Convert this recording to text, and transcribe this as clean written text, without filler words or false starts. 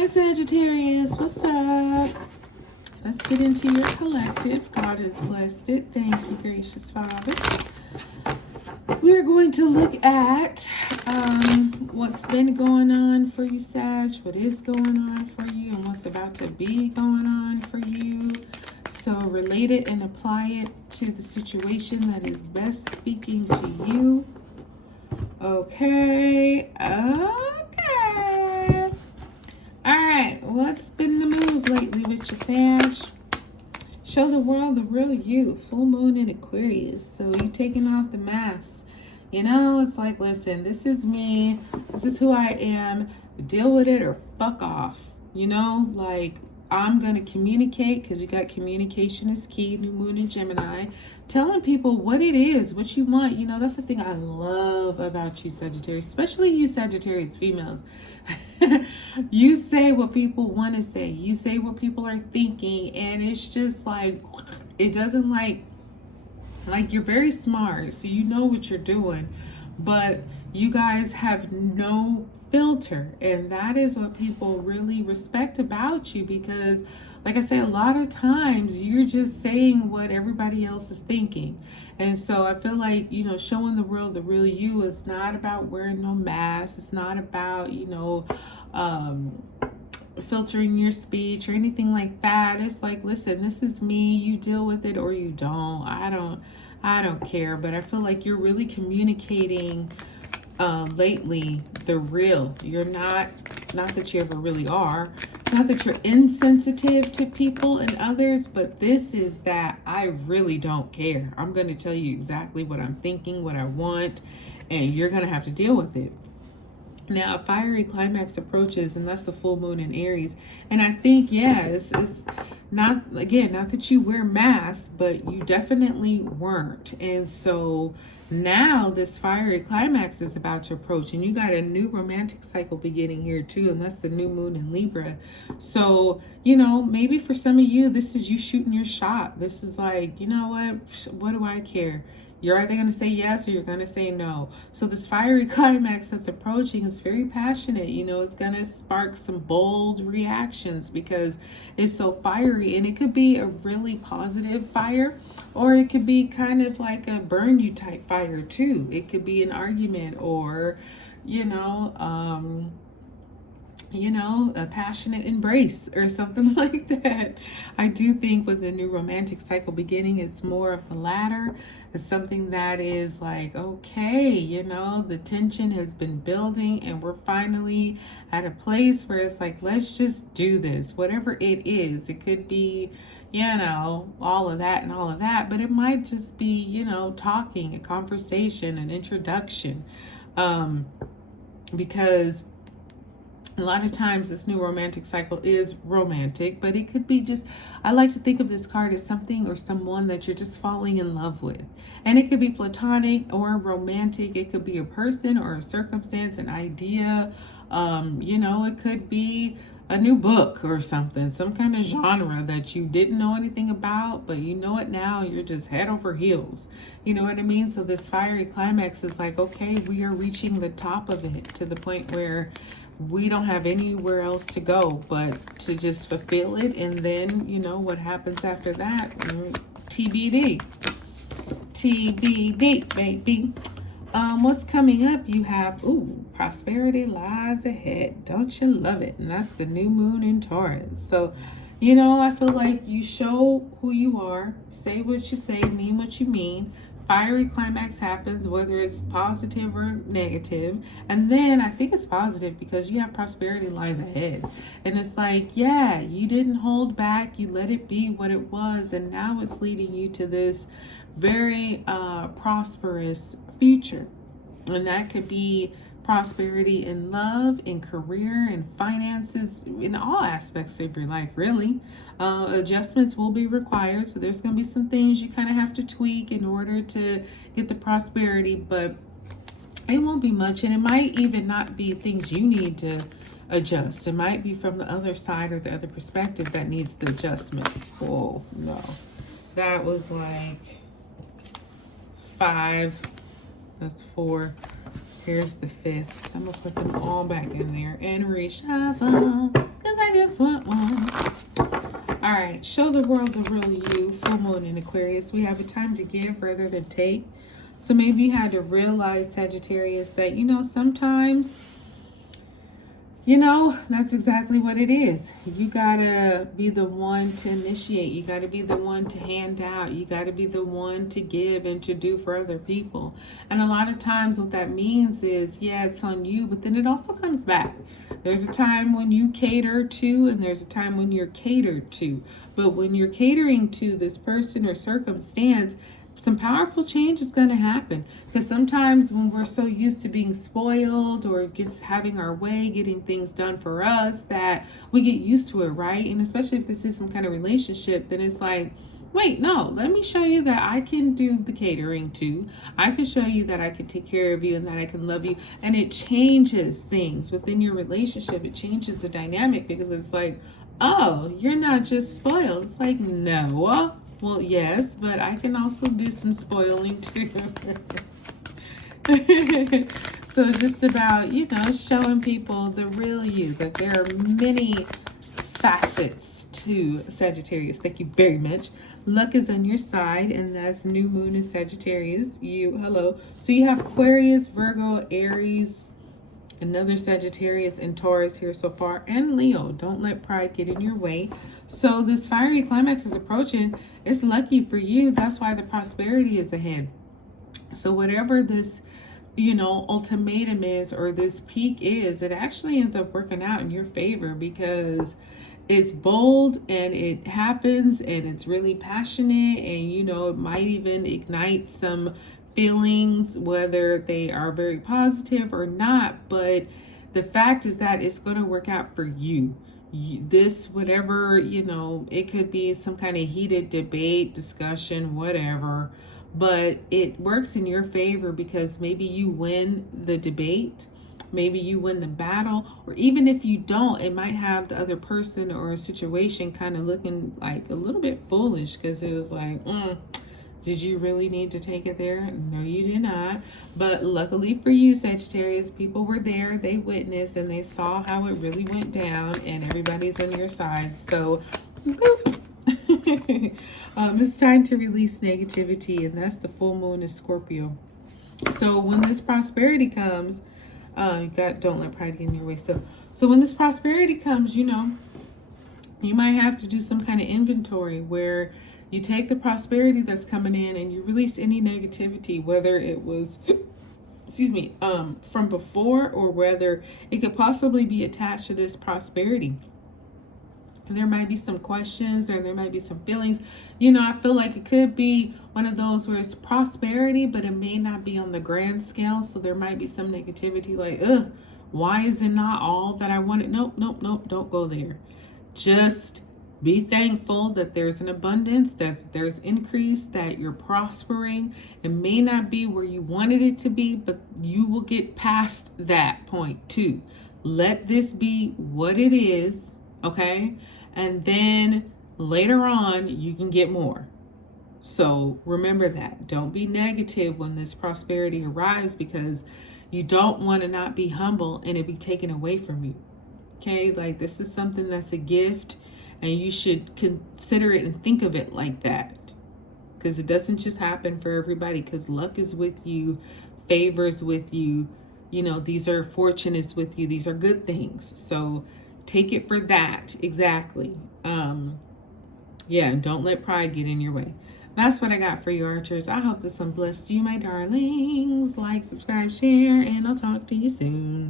Hi Sagittarius, what's up? Let's get into your collective. God has blessed it. Thank you, gracious Father. We're going to look at what's been going on for you, Sag, what is going on for you, and what's about to be going on for you. So relate it and apply it to the situation that is best speaking to you. Okay. Alright, what's been the move lately with your Sag? Show the world the real you. Full moon in Aquarius. So you taking off the mask. You know, it's like, listen, this is me. This is who I am. Deal with it or fuck off. You know, like, I'm going to communicate because you got communication is key. New moon in Gemini. Telling people what it is, what you want. You know, that's the thing I love about you, Sagittarius. Especially you, Sagittarius females. You say what people want to say. You say what people are thinking. And it's just like, it doesn't like you're very smart. So you know what you're doing. But you guys have no filter. And that is what people really respect about you. Because like I say, a lot of times you're just saying what everybody else is thinking. And so I feel like, you know, showing the world the real you is not about wearing no mask. It's not about, you know, filtering your speech or anything like that. It's like, listen, this is me. You deal with it or you don't. I don't care. But I feel like you're really communicating lately the real. You're not that you ever really are. Not that you're insensitive to people and others, but this is that I really don't care. I'm going to tell you exactly what I'm thinking, what I want, and you're going to have to deal with it. Now, a fiery climax approaches, and that's the full moon in Aries. And I think, yeah, it's not, again, not that you wear masks, but you definitely weren't. And so now this fiery climax is about to approach, and you got a new romantic cycle beginning here too, and that's the new moon in Libra. So, you know, maybe for some of you, this is you shooting your shot. This is like, you know what do I care? You're either going to say yes or you're going to say no. So this fiery climax that's approaching is very passionate. You know, it's going to spark some bold reactions because it's so fiery. And it could be a really positive fire, or it could be kind of like a burn you type fire too. It could be an argument or, a passionate embrace or something like that. I do think with the new romantic cycle beginning, it's more of the latter. It's something that is like, okay, you know, the tension has been building and we're finally at a place where it's like, let's just do this, whatever it is. It could be, you know, all of that, but it might just be, you know, talking, a conversation, an introduction, because a lot of times this new romantic cycle is romantic, but it could be just, I like to think of this card as something or someone that you're just falling in love with. And it could be platonic or romantic. It could be a person or a circumstance, an idea. It could be a new book or something, some kind of genre that you didn't know anything about, but you know it now. You're just head over heels. You know what I mean? So this fiery climax is like, okay, we are reaching the top of it to the point where we don't have anywhere else to go but to just fulfill it. And then, you know, what happens after that, TBD. TBD, baby. What's coming up? You have, prosperity lies ahead. Don't you love it? And that's the new moon in Taurus. So, you know, I feel like you show who you are, say what you say, mean what you mean. Fiery climax happens, whether it's positive or negative. And then I think it's positive because you have prosperity lies ahead. And it's like, yeah, you didn't hold back. You let it be what it was. And now it's leading you to this very prosperous future. And that could be prosperity in love, in career, in finances, in all aspects of your life, really. Adjustments will be required. So there's going to be some things you kind of have to tweak in order to get the prosperity, but it won't be much. And it might even not be things you need to adjust. It might be from the other side or the other perspective that needs the adjustment. Oh, no. That was like 5. That's 4. Here's the 5th. So I'm going to put them all back in there and reshuffle because just want one. All right, show the world the real you. Full moon in Aquarius. We have a time to give rather than take. So maybe you had to realize, Sagittarius, that, sometimes, that's exactly what it is. You gotta be the one to initiate. You gotta be the one to hand out. You gotta be the one to give and to do for other people. And a lot of times what that means is, yeah, it's on you, but then it also comes back. There's a time when you cater to, and there's a time when you're catered to. But when you're catering to this person or circumstance, some powerful change is going to happen, because sometimes when we're so used to being spoiled or just having our way, getting things done for us, that we get used to it, right? And especially if this is some kind of relationship, then it's like, wait, no, let me show you that I can do the catering too. I can show you that I can take care of you and that I can love you. And it changes things within your relationship. It changes the dynamic, because it's like, oh, you're not just spoiled. It's like, no. Well, yes, but I can also do some spoiling too. So just about, showing people the real you, that there are many facets to Sagittarius. Thank you very much. Luck is on your side, and that's new moon in Sagittarius. Hello. So you have Aquarius, Virgo, Aries, another Sagittarius, and Taurus here so far, and Leo. Don't let pride get in your way. So this fiery climax is approaching. It's lucky for you. That's why the prosperity is ahead. So whatever this, ultimatum is, or this peak is, it actually ends up working out in your favor, because it's bold and it happens and it's really passionate, and it might even ignite some feelings, whether they are very positive or not. But the fact is that it's going to work out for you. Whatever, it could be some kind of heated debate, discussion, whatever, but it works in your favor, because maybe you win the debate, maybe you win the battle, or even if you don't, it might have the other person or a situation kind of looking like a little bit foolish, because it was like, did you really need to take it there? No, you did not. But luckily for you, Sagittarius, people were there, they witnessed, and they saw how it really went down, and everybody's on your side. So, it's time to release negativity, and that's the full moon in Scorpio. So when this prosperity comes, don't let pride get in your way. So when this prosperity comes, you might have to do some kind of inventory where you take the prosperity that's coming in and you release any negativity, whether it was, from before, or whether it could possibly be attached to this prosperity. And there might be some questions, or there might be some feelings. I feel like it could be one of those where it's prosperity, but it may not be on the grand scale. So there might be some negativity like, why is it not all that I wanted? Nope, don't go there. Just be thankful that there's an abundance, that there's increase, that you're prospering. It may not be where you wanted it to be, but you will get past that point too. Let this be what it is, okay? And then later on, you can get more. So remember that. Don't be negative when this prosperity arrives, because you don't want to not be humble and it be taken away from you. Okay? Like, this is something that's a gift, and you should consider it and think of it like that, because it doesn't just happen for everybody, because luck is with you, favors with you. These are fortunates with you. These are good things. So take it for that. Exactly. And don't let pride get in your way. That's what I got for you, Archers. I hope this one blessed you, my darlings. Like, subscribe, share, and I'll talk to you soon.